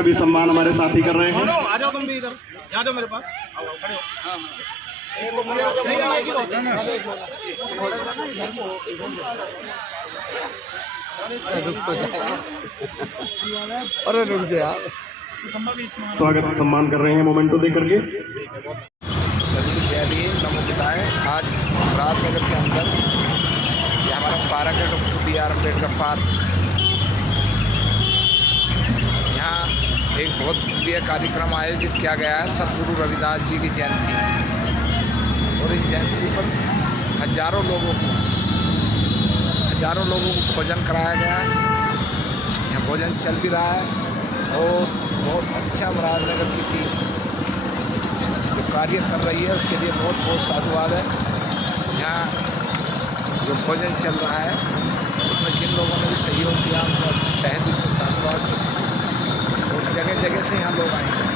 का भी सम्मान हमारे साथी कर रहे हैं। आ जाओ तुम भी इधर, आ जाओ मेरे पास, आओ खड़े हो। अरे रुक जा, स्वागत सम्मान कर रहे हैं मोमेंटो दे करके। सभी जय भीम, नमो बुद्धाय। आज मुरादनगर के अंदर ये हमारा पार्क है, डॉक्टर BR अम्बेडकर पार्क। यहाँ एक बहुत प्रिय कार्यक्रम आयोजित किया गया है, सतगुरु रविदास जी की जयंती। और इस जयंती पर हजारों लोगों को भोजन कराया गया है। यहाँ भोजन चल भी रहा है और बहुत अच्छा मुरादनगर की टीम जो कार्य कर रही है उसके लिए बहुत बहुत साधुवाद है। यहाँ जो भोजन चल रहा है उसमें जिन लोगों ने भी सहयोग किया उनका तहे दिल से साधुवाद। और जगह जगह से यहाँ लोग आए हैं।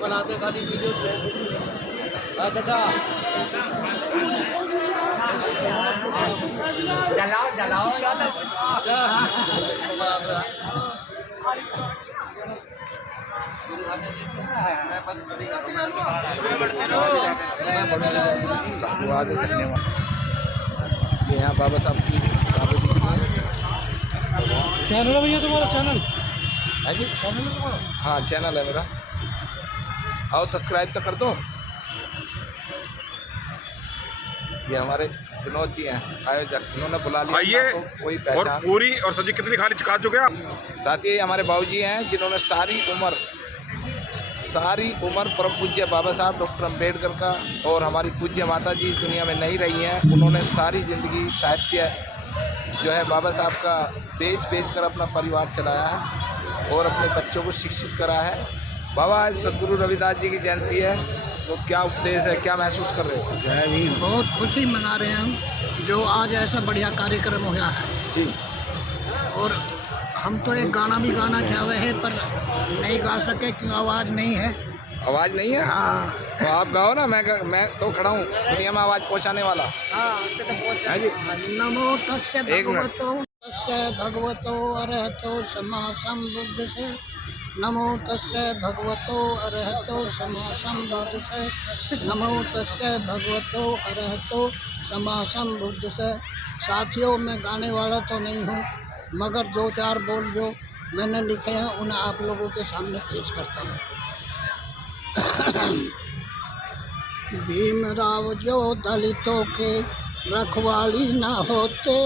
बनाते खाली वीडियो जलाओ धन्यवाद। ये यहाँ बाबा साहब की चैनल है भैया तुम्हारा, चैनल है जी? हाँ चैनल है मेरा, आओ सब्सक्राइब तो कर दो। ये हमारे विनोद जी हैं आयोजक, इन्होंने बुला लिया। आइए। कोई और पहचान पूरी और सब्जी कितनी खा चुके आप? साथ ही हमारे बाबूजी हैं जिन्होंने सारी उम्र परम पूज्य बाबा साहब डॉक्टर अम्बेडकर का, और हमारी पूज्य माता जी दुनिया में नहीं रही हैं, उन्होंने सारी ज़िंदगी साहित्य जो है बाबा साहब का बेच कर अपना परिवार चलाया है और अपने बच्चों को शिक्षित करा है। बाबा आज सतगुरु रविदास जी की जयंती है, तो क्या उपदेश है, क्या महसूस कर रहे हो? बहुत खुशी मना रहे हैं हम, जो आज ऐसा बढ़िया कार्यक्रम हो गया है जी। और हम तो एक गाना भी गाना चाहे हैं पर नहीं गा सके क्यों आवाज़ नहीं है। आवाज़ नहीं है? हाँ तो आप गाओ ना, मैं तो खड़ा हूँ दुनिया में आवाज़ पहुँचाने वाला। नमो तस्य भगवतो अरहतो सम्मा सम्बुद्धस्स। नमो तस्य भगवतो अरहतो सम्मा सम्बुद्धस्स। नमो तस्य भगवतो अरहतो सम्मा सम्बुद्धस्स। साथियों, मैं गाने वाला तो नहीं हूँ, मगर 2-4 बोल जो मैंने लिखे हैं उन्हें आप लोगों के सामने पेश करता हूँ। भीमराव जो दलितों के रखवाली ना होते,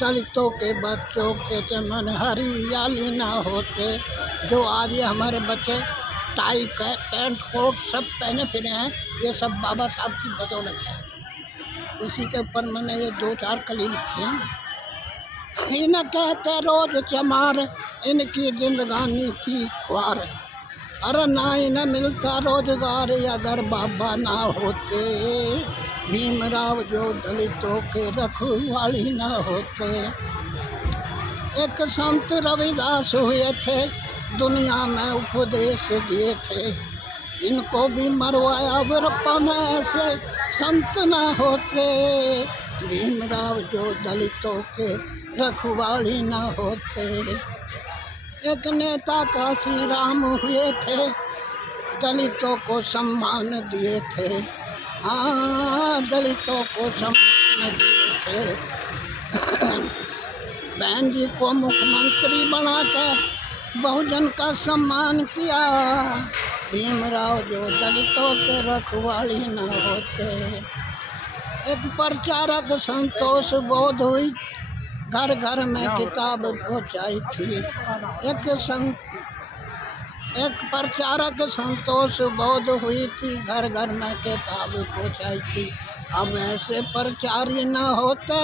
दलितों के बच्चों के चमन हरियाली ना होते। जो आज ये हमारे बच्चे टाई पैंट कोट सब पहने फिरे हैं, ये सब बाबा साहब की बदौलत है। इसी के ऊपर मैंने ये 2-4 कली लिखी हैं। इन कहते रोज चमार, इनकी जिंदगानी थी ख्वार। अरे ना इन्हें मिलता रोजगार अगर बाबा ना होते। भीमराव जो दलितों के रखवाली ना होते। एक संत रविदास हुए थे, दुनिया में उपदेश दिए थे। इनको भी मरवाया वीरप्पन, ऐसे संत ना होते। भीमराव जो दलितों के रखवाली ना होते। एक नेता काशी राम हुए थे, दलितों को सम्मान दिए थे। हाँ, दलितों को सम्मान दिए थे। बहन जी को मुख्यमंत्री बनाकर बहुजन का सम्मान किया। भीमराव जो दलितों के रखवाली न होते। एक प्रचारक संतोष बोध हुई, घर घर में किताब पहुँचाई थी। एक प्रचारक संतोष बोध हुई थी, घर घर में किताब पहुँचाई थी। अब ऐसे प्रचारी न होते।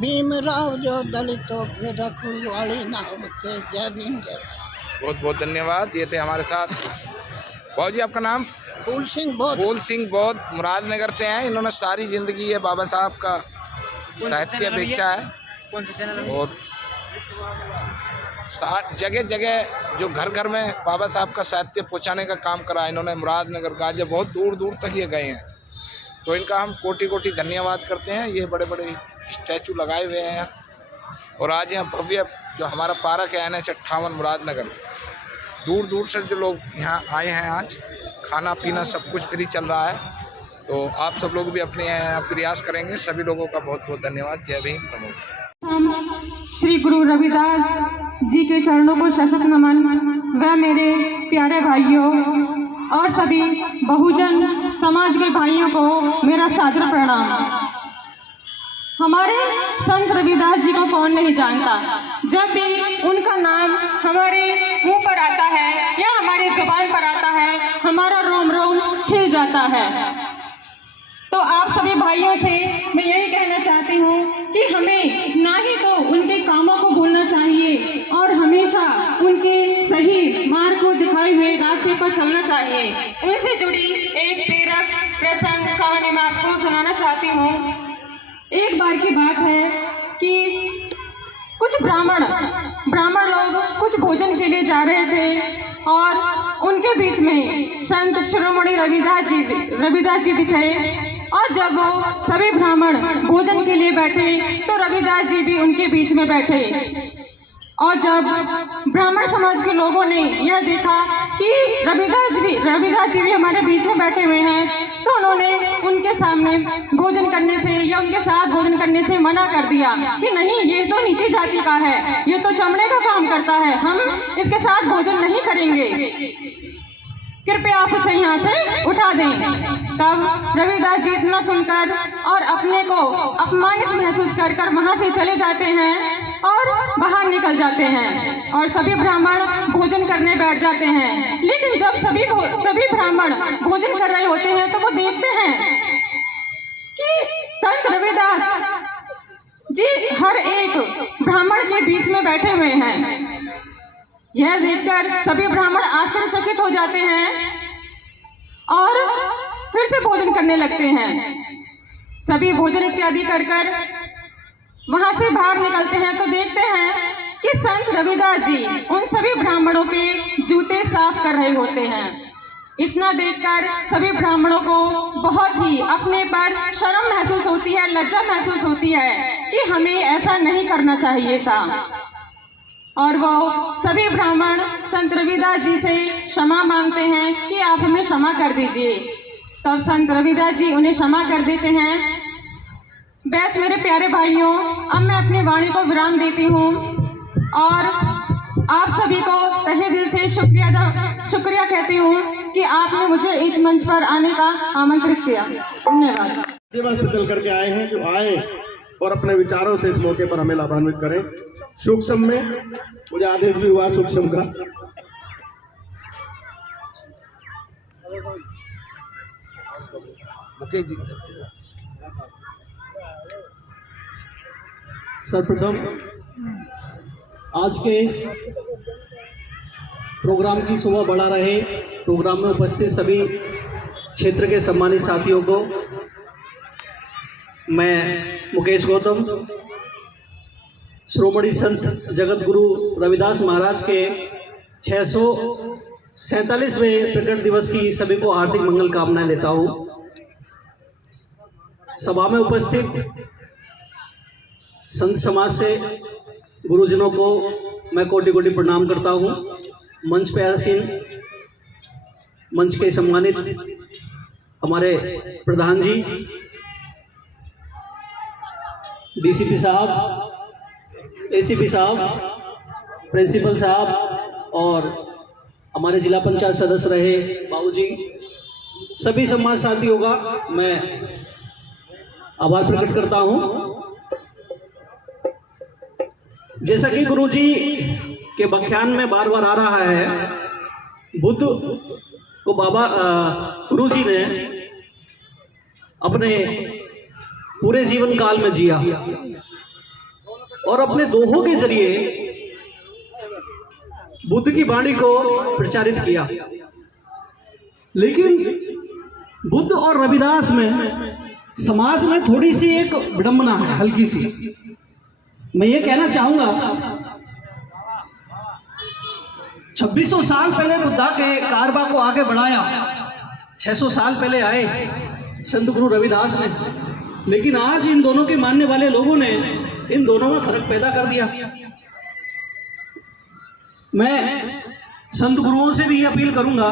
भीमराव जो दलितों के रखवाली न होते। जय भीम, जय भारत। बहुत बहुत धन्यवाद। ये थे हमारे साथ बाबूजी। आपका नाम? फूल सिंह बोध। फूल सिंह बोध मुरादनगर से हैं। इन्होंने सारी जिंदगी ये बाबा साहब का साहित्य बेचा है। कौन सा चैनल? और जगह जगह जो घर घर में बाबा साहब का साहित्य पहुंचाने का काम करा इन्होंने। मुरादनगर गाजिया बहुत दूर दूर तक ये गए हैं, तो इनका हम कोटि कोटि धन्यवाद करते हैं। ये बड़े बड़े स्टैचू लगाए हुए हैं और आज यहाँ भव्य जो हमारा पार्क है NH 58 मुरादनगर, दूर दूर से जो लोग यहाँ आए हैं, आज खाना पीना सब कुछ फ्री चल रहा है। तो आप सब लोग भी अपने यहाँ प्रयास करेंगे। सभी लोगों का बहुत बहुत धन्यवाद। जय भीम, नमो। हम श्री गुरु रविदास जी के चरणों को शतशत नमन। व मेरे प्यारे भाइयों और सभी बहुजन समाज के भाइयों को मेरा सादर प्रणाम। हमारे संत रविदास जी को कौन नहीं जानता। जब भी उनका नाम हमारे मुंह पर आता है या हमारी जुबान पर आता है, हमारा रोम रोम खिल जाता है। तो आप सभी भाइयों से मैं यही कहना चाहती हूँ कि हमें ना ही तो उनके कामों को भूलना चाहिए और हमेशा उनके सही मार्ग को दिखाए हुए रास्ते पर चलना चाहिए। उनसे जुड़ी एक प्रेरक प्रसंग कहानी मैं आपको सुनाना चाहती हूँ। एक बार की बात है कि कुछ ब्राह्मण लोग कुछ भोजन के लिए जा रहे थे और उनके बीच में संत शिरोमणि रविदास जी भी थे। और जब वो सभी ब्राह्मण भोजन के लिए बैठे तो रविदास जी भी उनके बीच में बैठे। और जब ब्राह्मण समाज के लोगों ने यह देखा कि रविदास जी भी हमारे बीच में बैठे हुए हैं, तो उन्होंने उनके सामने भोजन करने से या उनके साथ भोजन करने से मना कर दिया कि नहीं, ये तो नीची जाति का है, ये तो चमड़े का काम करता है, हम इसके साथ भोजन नहीं करेंगे, कृपया आप उसे यहाँ से उठा दें। तब रविदास जी इतना सुनकर और अपने को अपमानित महसूस कर कर वहाँ से चले जाते हैं और बाहर निकल जाते हैं और सभी ब्राह्मण भोजन करने बैठ जाते हैं। लेकिन जब सभी ब्राह्मण भोजन कर रहे होते हैं तो वो देखते हैं कि संत रविदास जी हर एक ब्राह्मण के बीच में बैठे हुए हैं। यह देखकर सभी ब्राह्मण आश्चर्यचकित हो जाते हैं और फिर से भोजन करने लगते हैं। सभी भोजन इत्यादि कर वहां से बाहर निकलते हैं तो देखते हैं कि संत रविदास जी उन सभी ब्राह्मणों के जूते साफ कर रहे होते हैं। इतना देखकर सभी ब्राह्मणों को बहुत ही अपने पर शर्म महसूस होती है, लज्जा महसूस होती है कि हमें ऐसा नहीं करना चाहिए था। और वो सभी ब्राह्मण संत रविदास जी से क्षमा मांगते हैं कि आप हमें क्षमा कर दीजिए। तब संत रविदास जी उन्हें क्षमा कर देते हैं। बस मेरे प्यारे भाइयों, अब मैं अपनी वाणी को विराम देती हूँ और आप सभी को तहे दिल से शुक्रिया कहती हूँ कि आपने मुझे इस मंच पर आने का आमंत्रित किया। धन्यवाद। दिवस से चल करके आए हैं, जो आए और अपने विचारों से इस मौके पर हमें लाभान्वित करें। सूक्ष्म में मुझे आदेश भी हुआ सूक्ष्म का। मुकेश जी, सर्वप्रथम आज के इस प्रोग्राम की शोभा बढ़ा रहे प्रोग्राम में उपस्थित सभी क्षेत्र के सम्मानित साथियों को मैं मुकेश गौतम श्रोमणी संत जगत गुरु रविदास महाराज के 647वें प्रकट दिवस की सभी को हार्दिक मंगल कामनाएं देता हूं। सभा में उपस्थित संत समाज से गुरुजनों को मैं कोटि कोटि प्रणाम करता हूं। मंच पे आसीन मंच के सम्मानित हमारे प्रधान जी, डीसीपी साहब, एसीपी साहब, प्रिंसिपल साहब और हमारे जिला पंचायत सदस्य रहे बाबूजी, सभी समाज साथियों का मैं आभार प्रकट करता हूं। जैसा कि गुरुजी के व्याख्यान में बार बार आ रहा है, बुद्ध को गुरुजी ने अपने पूरे जीवन काल में जिया और अपने दोहों के जरिए बुद्ध की वाणी को प्रचारित किया। लेकिन बुद्ध और रविदास में समाज में थोड़ी सी एक विडंबना है, हल्की सी। मैं ये कहना चाहूंगा 2600 साल पहले बुद्धा के कारबा को आगे बढ़ाया, 600 साल पहले आए संत गुरु रविदास ने, लेकिन आज इन दोनों के मानने वाले लोगों ने इन दोनों में फर्क पैदा कर दिया। मैं संत गुरुओं से भी ये अपील करूंगा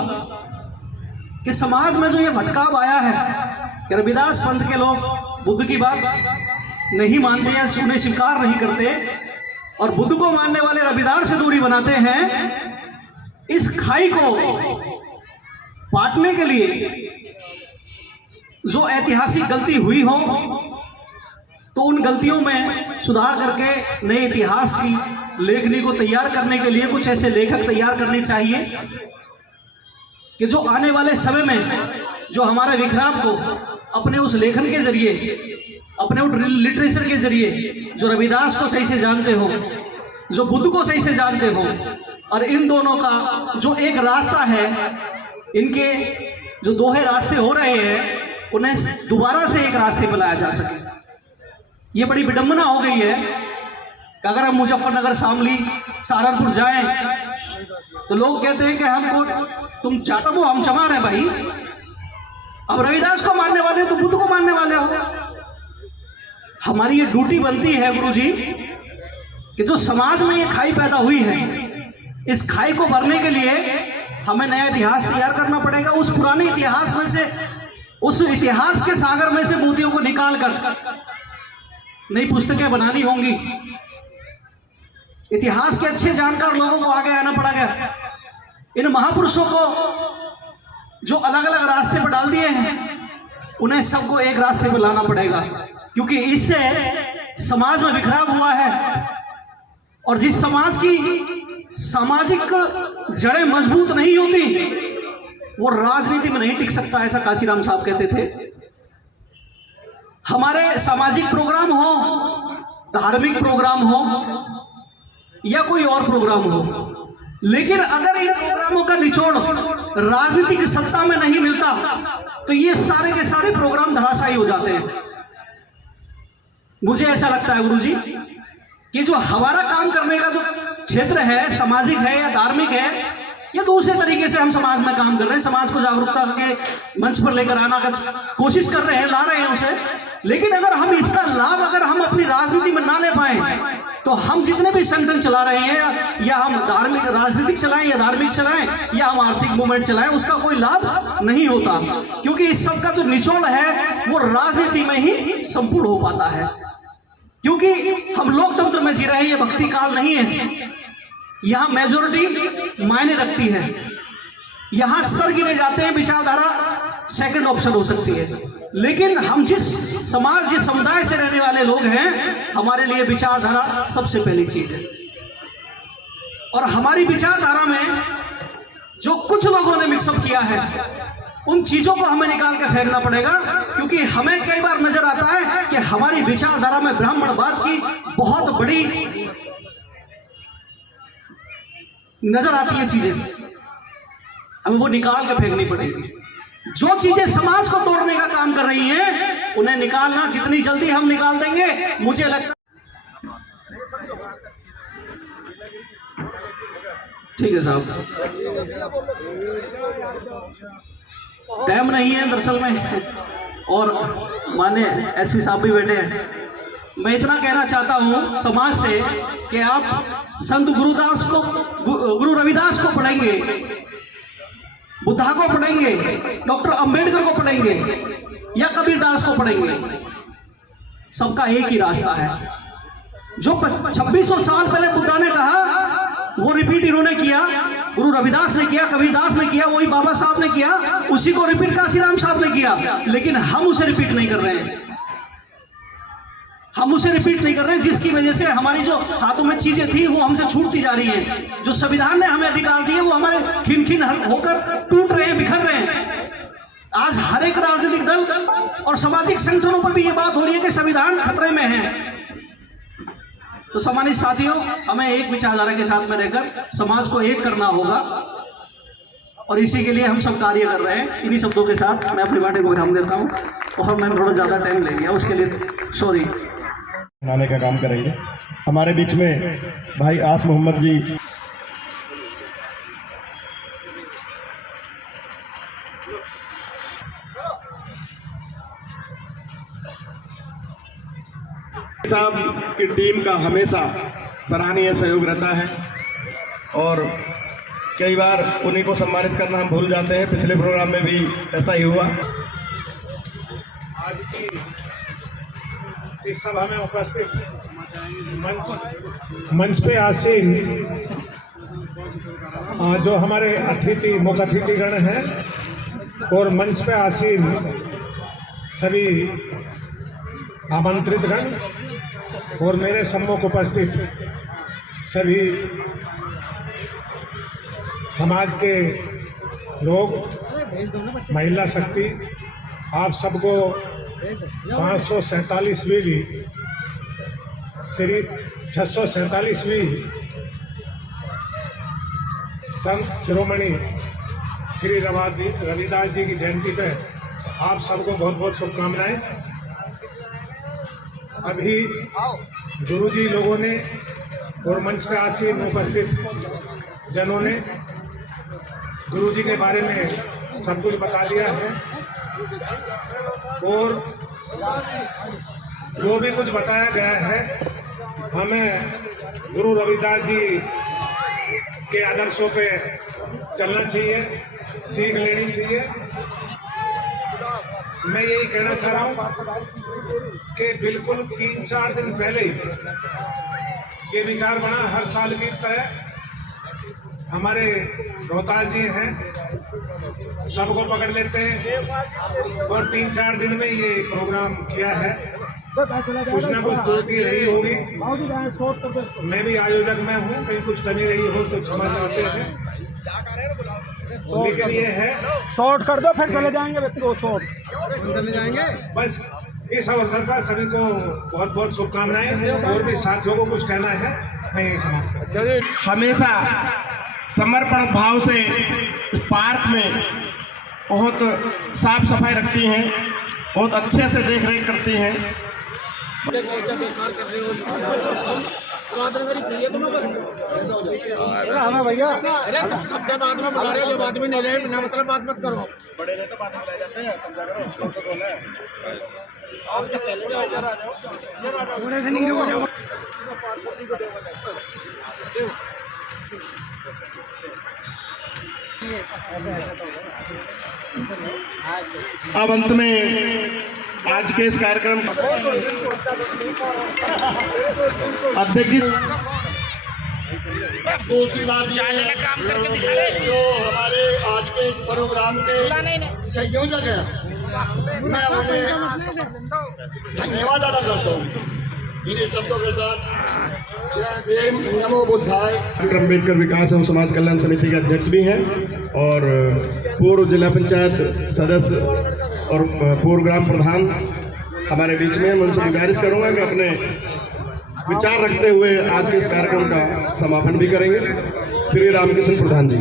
कि समाज में जो ये भटकाव आया है कि रविदास पंथ के लोग बुद्ध की बात नहीं मानते या उन्हें स्वीकार नहीं करते और बुद्ध को मानने वाले रविदास से दूरी बनाते हैं, इस खाई को पाटने के लिए जो ऐतिहासिक गलती हुई हो तो उन गलतियों में सुधार करके नए इतिहास की लेखनी को तैयार करने के लिए कुछ ऐसे लेखक तैयार करने चाहिए कि जो आने वाले समय में जो हमारे विक्राम को अपने उस लेखन के जरिए, अपने उस लिटरेचर के जरिए जो रविदास को सही से जानते हो, जो बुद्ध को सही से जानते हो, और इन दोनों का जो एक रास्ता है, इनके जो दोहे रास्ते हो रहे हैं उन्हें दोबारा से एक रास्ते पर लाया जा सके। ये बड़ी विडंबना हो गई है कि अगर हम मुजफ्फरनगर, शामली, सहारनपुर जाएं तो लोग कहते हैं कि हमको तुम चाटो वो हम चमा रहे भाई, अब रविदास को मानने वाले हो तो बुद्ध को मानने वाले हो। हमारी ये ड्यूटी बनती है गुरुजी कि जो समाज में ये खाई पैदा हुई है, इस खाई को भरने के लिए हमें नया इतिहास तैयार करना पड़ेगा। उस पुराने इतिहास में से, उस इतिहास के सागर में से मोतियों को निकाल कर नई पुस्तकें बनानी होंगी। इतिहास के अच्छे जानकार लोगों को आगे आना पड़ेगा। इन महापुरुषों को जो अलग अलग रास्ते पर डाल दिए हैं उन्हें सबको एक रास्ते पर लाना पड़ेगा, क्योंकि इससे समाज में बिखराव हुआ है और जिस समाज की सामाजिक जड़ें मजबूत नहीं होती वो राजनीति में नहीं टिक सकता, ऐसा काशीराम साहब कहते थे। हमारे सामाजिक प्रोग्राम हो, धार्मिक प्रोग्राम हो या कोई और प्रोग्राम हो, लेकिन अगर इन प्रोग्रामों का निचोड़ राजनीतिक सत्ता में नहीं मिलता तो ये सारे के सारे प्रोग्राम धराशायी हो जाते हैं। मुझे ऐसा लगता है गुरुजी कि जो हमारा काम करने का जो क्षेत्र है, सामाजिक है या धार्मिक है, या दूसरे तरीके से हम समाज में काम कर रहे हैं, समाज को जागरूकता के मंच पर लेकर आना का कोशिश कर रहे हैं, ला रहे हैं उसे, लेकिन अगर हम इसका लाभ अगर हम अपनी राजनीति में ना ले पाए तो हम जितने भी संगठन चला रहे हैं, या हम धार्मिक राजनीतिक चलाएं या धार्मिक चलाएं या हम आर्थिक मूवमेंट चलाएं, उसका कोई लाभ नहीं होता, क्योंकि इस सब का जो निचोड़ है वो राजनीति में ही संपूर्ण हो पाता है। क्योंकि हम लोकतंत्र में जी रहे हैं, ये भक्ति काल नहीं है। यहाँ मेजोरिटी मायने रखती है, यहाँ सर गिने जाते हैं, विचारधारा सेकंड ऑप्शन हो सकती है, लेकिन हम जिस समाज, जिस समुदाय से रहने वाले लोग हैं, हमारे लिए विचारधारा सबसे पहली चीज है। और हमारी विचारधारा में जो कुछ लोगों ने मिक्सअप किया है उन चीजों को हमें निकाल के फेंकना पड़ेगा, क्योंकि हमें कई बार नजर आता है कि हमारी विचारधारा में ब्राह्मणवाद की बहुत बड़ी नजर आती है चीजें, हमें वो निकाल के फेंकनी पड़ेगी। जो चीजें समाज को तोड़ने का काम कर रही हैं उन्हें निकालना जितनी जल्दी हम निकाल देंगे, मुझे लगता ठीक है साहब, टाइम नहीं है दरअसल में, और माने एसपी साहब भी बैठे हैं। मैं इतना कहना चाहता हूं समाज से कि आप संत गुरुदास को, गुरु रविदास को पढ़ेंगे, बुद्धा को पढ़ेंगे, डॉक्टर अंबेडकर को पढ़ेंगे या कबीरदास को पढ़ेंगे, सबका एक ही रास्ता है। जो 2600 साल पहले बुद्धा ने कहा वो रिपीट इन्होंने किया, गुरु रविदास ने किया, कबीरदास ने किया, वही बाबा साहब ने किया, उसी को रिपीट काशीराम साहब ने किया, लेकिन हम उसे रिपीट नहीं कर रहे हैं। हम उसे रिपीट नहीं कर रहे हैं, जिसकी वजह से हमारी जो हाथों में चीजें थी वो हमसे छूटती जा रही हैं। जो संविधान ने हमें अधिकार दिए वो हमारे खिन खिन होकर टूट रहे हैं, बिखर रहे हैं। आज हर एक राजनीतिक दल और सामाजिक संगठनों पर भी ये बात हो रही है कि संविधान खतरे में है। तो सम्मानित साथियों, हमें एक विचारधारा के साथ में रहकर समाज को एक करना होगा और इसी के लिए हम सब कार्य कर रहे हैं। इन्हीं शब्दों के साथ मैं अपनी बातें को विराम देता हूँ और मैंने थोड़ा ज़्यादा टाइम ले लिया, उसके लिए सॉरी। बनाने का काम करेंगे। हमारे बीच में भाई आस मोहम्मद जी साहब की टीम का हमेशा सराहनीय सहयोग रहता है और कई बार उन्हीं को सम्मानित करना हम भूल जाते हैं। पिछले प्रोग्राम में भी ऐसा ही हुआ। आज की इस सभा में उपस्थित मंच पे आसीन जो हमारे मुख्य अतिथिगण हैं और मंच पे आसीन सभी आमंत्रितगण और मेरे सम्मुख उपस्थित सभी समाज के लोग, महिला शक्ति, आप सबको 547वीं श्री 647वीं संत शिरोमणि श्री रविदास जी की जयंती पे आप सबको बहुत बहुत शुभकामनाएं। अभी गुरुजी लोगों ने और मंच पे आसीन उपस्थित जनों ने गुरुजी के बारे में सब कुछ बता दिया है और जो भी कुछ बताया गया है हमें गुरु रविदास जी के आदर्शों पे चलना चाहिए, सीख लेनी चाहिए। मैं यही कहना चाह रहा हूँ कि बिल्कुल 3-4 दिन पहले ही ये विचार बना, हर साल की तरह हमारे रोहतास जी हैं, सबको पकड़ लेते हैं और 3-4 दिन में ये प्रोग्राम किया है। कुछ ना कुछ त्रुटि रही होगी, मैं भी आयोजक में हूँ, कहीं कुछ कमी रही हो तो क्षमा चाहते हैं, लेकिन ये है शॉर्ट कर दो फिर चले जाएंगे चले जाएंगे। बस इस अवसर पर सभी को बहुत बहुत शुभकामनाएं। और भी साथियों को कुछ कहना है, मैं यही समाप्त करता हूं। हमेशा समर्पण भाव से पार्क में बहुत साफ सफाई रखती हैं, बहुत अच्छे से देख रेख करती हैं। हमें भैया सबसे बाद में बुला रहे हो, जब आदमी नहीं रहे बिना मतलब बात मत करो। बड़े रहते बाद में बुलाए जाते हैं, समझा करो, प्रोटोकॉल है। आप क्या पहले जाओ, इधर आ जाओ, थोड़े से नहीं हो जाओ। अब अंत में आज के इस कार्यक्रम अध्यक्ष जी दूसरी बात जो हमारे आज के इस प्रोग्राम के संयोजक है, मैं उन्हें धन्यवाद अदा करता हूँ। इन्हीं शब्दों के साथ जय भीम, नमो बुद्धाय। अम्बेडकर विकास एवं समाज कल्याण समिति के अध्यक्ष भी हैं और पूर्व जिला पंचायत सदस्य और पूर्व ग्राम प्रधान हमारे बीच में। मैं उनसे गुजारिश करूंगा कि अपने विचार रखते हुए आज के इस कार्यक्रम का समापन भी करेंगे। श्री रामकृष्ण प्रधान जी।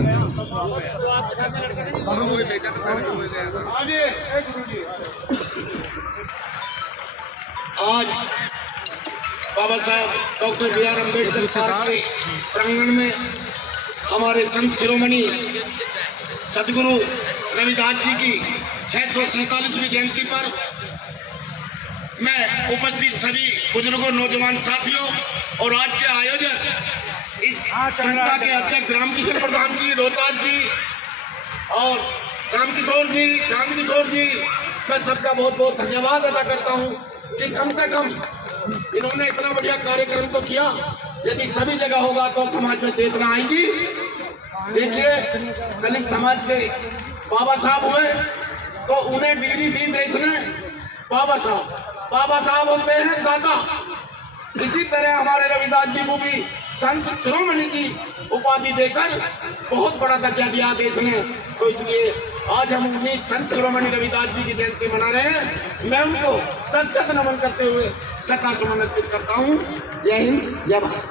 आज बाबा साहब डॉक्टर B.R. अम्बेडकर पार्क के प्रांगण में हमारे संत शिरोमणि सदगुरु रविदास जी की 647वीं जयंती पर मैं उपस्थित सभी बुजुर्गों, नौजवान साथियों और आज के आयोजक इस संस्था के अध्यक्ष रामकिशन प्रधान जी, रोहतास जी और रामकिशोर जी, चांद किशोर जी, मैं सबका बहुत बहुत धन्यवाद अदा करता हूँ कि कम से कम इन्होंने इतना बढ़िया कार्यक्रम तो किया। यदि सभी जगह होगा तो समाज में चेतना आएगी। देखिए, दलित समाज के बाबा साहब हुए तो उन्हें डिग्री दी देश ने बाबा साहब होते हैं दादा। इसी तरह हमारे रविदास जी को भी संत शिरोमणि की उपाधि देकर बहुत बड़ा दर्जा दिया देश ने। तो इसलिए आज हम अपनी संत शिरोमणि रविदास जी की जयंती मना रहे हैं। मैं उनको सत सत नमन करते हुए सटा समर्पित करता हूँ। जय हिंद, जय भारत।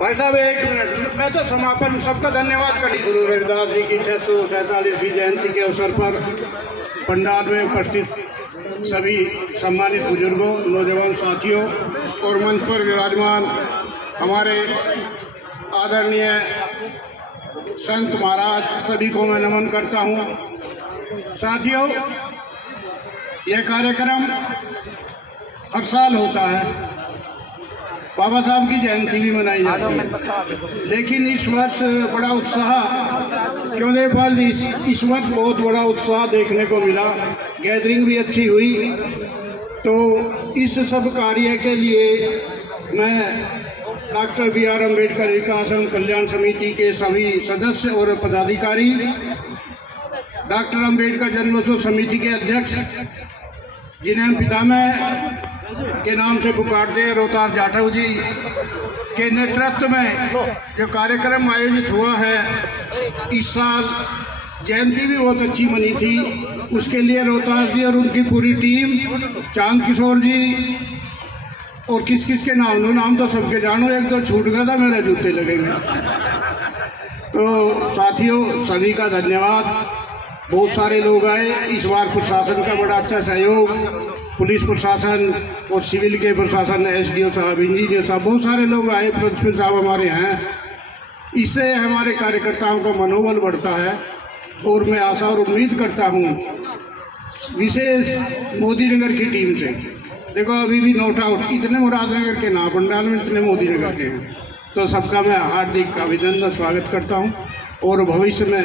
भाई साहब एक मिनट, मैं तो समापन सबका धन्यवाद करी। गुरु रविदास जी की 647वीं जयंती के अवसर पर पंडाल में उपस्थित सभी सम्मानित बुजुर्गों, नौजवान साथियों और मंच पर विराजमान हमारे आदरणीय संत महाराज, सभी को मैं नमन करता हूँ। साथियों, यह कार्यक्रम हर साल होता है, बाबा साहब की जयंती भी मनाई जाती है। लेकिन इस वर्ष बड़ा उत्साह, क्यों देवपाल जी, इस वर्ष बहुत बड़ा उत्साह देखने को मिला, गैदरिंग भी अच्छी हुई। तो इस सब कार्य के लिए मैं डॉक्टर बी.आर. अम्बेडकर विकास एवं कल्याण समिति के सभी सदस्य और पदाधिकारी, डॉक्टर अम्बेडकर जन्मोत्सव समिति के अध्यक्ष, जिन्हें हम पितामह के नाम से पुकारते हैं, रोहतास जाटव जी के नेतृत्व में जो कार्यक्रम आयोजित हुआ है, इस साल जयंती भी बहुत अच्छी मनी थी। उसके लिए रोहतास जी और उनकी पूरी टीम, चांद किशोर जी और किस किस के नाम तो सबके जानो, एक दो छूट गया था, मेरे जूते लगेंगे। तो साथियों, सभी का धन्यवाद। बहुत सारे लोग आए इस बार, प्रशासन का बड़ा अच्छा सहयोग, पुलिस प्रशासन और सिविल के प्रशासन, एसडीओ साहब, इंजीनियर साहब, बहुत सारे लोग आए, प्रिंसिपल साहब हमारे हैं। इससे हमारे कार्यकर्ताओं का मनोबल बढ़ता है और मैं आशा और उम्मीद करता हूँ, विशेष मोदी नगर की टीम से, देखो अभी भी नोट आउट इतने मुरादनगर के ना पंडाल में, इतने मोदी नगर के हैं, तो सबका मैं हार्दिक अभिनंदन स्वागत करता हूं और भविष्य में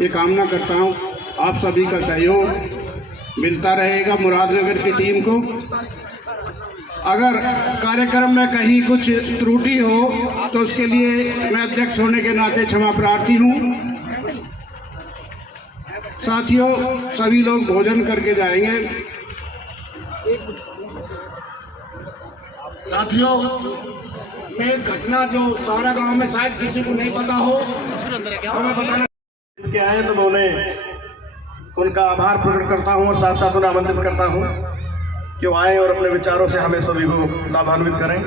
ये कामना करता हूं आप सभी का सहयोग मिलता रहेगा मुरादनगर की टीम को। अगर कार्यक्रम में कहीं कुछ त्रुटि हो तो उसके लिए मैं अध्यक्ष होने के नाते क्षमा प्रार्थी हूँ। साथियों, सभी लोग भोजन करके जाएंगे। साथियों, में घटना जो सारा गांव में शायद किसी को नहीं पता हो, तो मैं बताना के आए तो उन्हें उनका आभार प्रकट करता हूं और साथ साथ उन्हें आमंत्रित करता हूं कि वो आए और अपने विचारों से हमें सभी को लाभान्वित करें।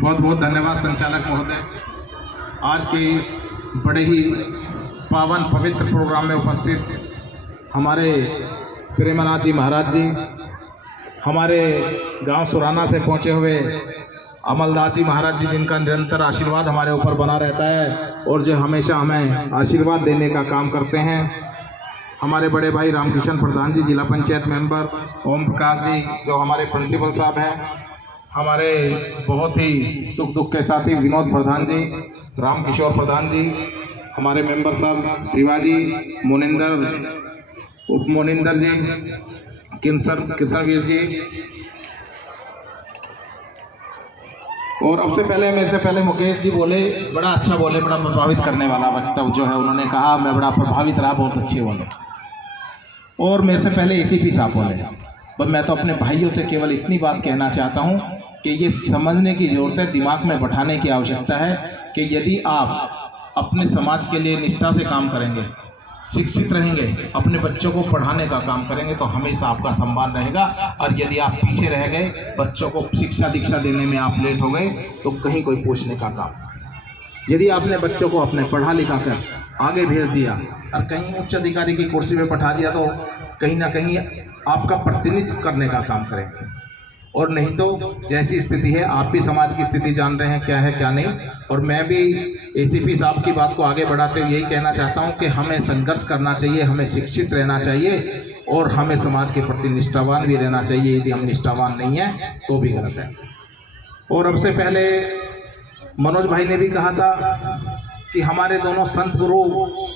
बहुत बहुत धन्यवाद संचालक महोदय। आज के इस बड़े ही पावन पवित्र प्रोग्राम में उपस्थित हमारे प्रेमानाथ जी महाराज जी, हमारे गांव सुराना से पहुंचे हुए अमलदास जी महाराज जी, जिनका निरंतर आशीर्वाद हमारे ऊपर बना रहता है और जो हमेशा हमें आशीर्वाद देने का काम करते हैं। हमारे बड़े भाई रामकिशन प्रधान जी, जिला पंचायत मेंबर, ओम प्रकाश जी जो हमारे प्रिंसिपल साहब हैं, हमारे बहुत ही सुख दुख के साथी विनोद प्रधान जी, रामकिशोर प्रधान जी, हमारे मेंबर साहब शिवाजी, मोनिंदर, उप मोनिंदर जी, किशनवीर जी, और अब से पहले मेरे से पहले मुकेश जी बोले, बड़ा अच्छा बोले, बड़ा प्रभावित करने वाला वक्तव्य जो है उन्होंने कहा, मैं बड़ा प्रभावित रहा, बहुत अच्छे बोले। और मेरे से पहले एसीपी साहब बोले, पर मैं तो अपने भाइयों से केवल इतनी बात कहना चाहता हूँ कि ये समझने की ज़रूरत है, दिमाग में बैठाने की आवश्यकता है कि यदि आप अपने समाज के लिए निष्ठा से काम करेंगे, शिक्षित रहेंगे, अपने बच्चों को पढ़ाने का काम करेंगे तो हमेशा आपका सम्मान रहेगा। और यदि आप पीछे रह गए, बच्चों को शिक्षा दीक्षा देने में आप लेट हो गए तो कहीं कोई पूछने का काम। यदि आपने बच्चों को अपने पढ़ा लिखा कर आगे भेज दिया और कहीं उच्च अधिकारी की कुर्सी में बैठा दिया तो कहीं ना कहीं आपका प्रतिनिधित्व करने का काम करेंगे। और नहीं तो जैसी स्थिति है, आप भी समाज की स्थिति जान रहे हैं क्या है क्या नहीं। और मैं भी एसीपी साहब की बात को आगे बढ़ाते हुए यही कहना चाहता हूं कि हमें संघर्ष करना चाहिए, हमें शिक्षित रहना चाहिए और हमें समाज के प्रति निष्ठावान भी रहना चाहिए। यदि हम निष्ठावान नहीं हैं तो भी गलत है। और अब से पहले मनोज भाई ने भी कहा था कि हमारे दोनों संत गुरु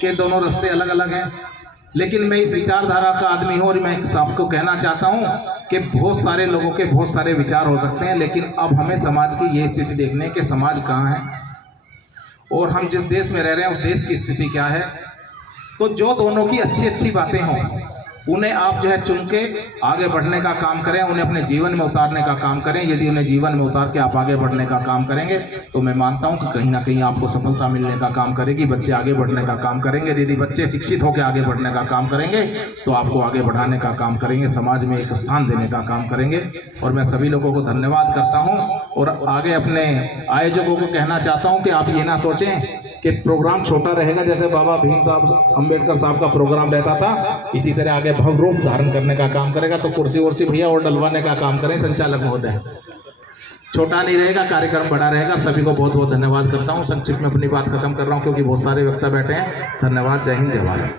के दोनों रास्ते अलग अलग हैं, लेकिन मैं इस विचारधारा का आदमी हूँ और मैं आपको कहना चाहता हूँ कि बहुत सारे लोगों के बहुत सारे विचार हो सकते हैं, लेकिन अब हमें समाज की ये स्थिति देखनी है कि समाज कहाँ है और हम जिस देश में रह रहे हैं उस देश की स्थिति क्या है। तो जो दोनों की अच्छी अच्छी बातें हों उन्हें आप जो है चुन के आगे बढ़ने का काम करें, उन्हें अपने जीवन में उतारने का काम करें। यदि उन्हें जीवन में उतार के आप आगे बढ़ने का काम करेंगे तो मैं मानता हूं कि कहीं ना कहीं आपको सफलता मिलने का काम करेगी, बच्चे आगे बढ़ने का काम करेंगे। यदि बच्चे शिक्षित होकर आगे बढ़ने का काम करेंगे तो आपको आगे बढ़ाने का काम करेंगे, समाज में एक स्थान देने का काम करेंगे। और मैं सभी लोगों को धन्यवाद करता हूँ और आगे अपने आयोजकों को कहना चाहता हूँ कि आप ये ना सोचें कि प्रोग्राम छोटा रहेगा, जैसे बाबा भीम साहब अम्बेडकर साहब का प्रोग्राम रहता था, इसी तरह आगे भव्य रूप धारण करने का काम करेगा। तो कुर्सी वर्सी भैया और डलवाने का काम करें संचालक महोदय। छोटा नहीं रहेगा, कार्यक्रम बड़ा रहेगा। सभी को बहुत बहुत धन्यवाद करता हूँ। संक्षिप्त में अपनी बात खत्म कर रहा हूँ क्योंकि बहुत सारे वक्ता बैठे हैं। धन्यवाद। जय हिंद, जय भारत।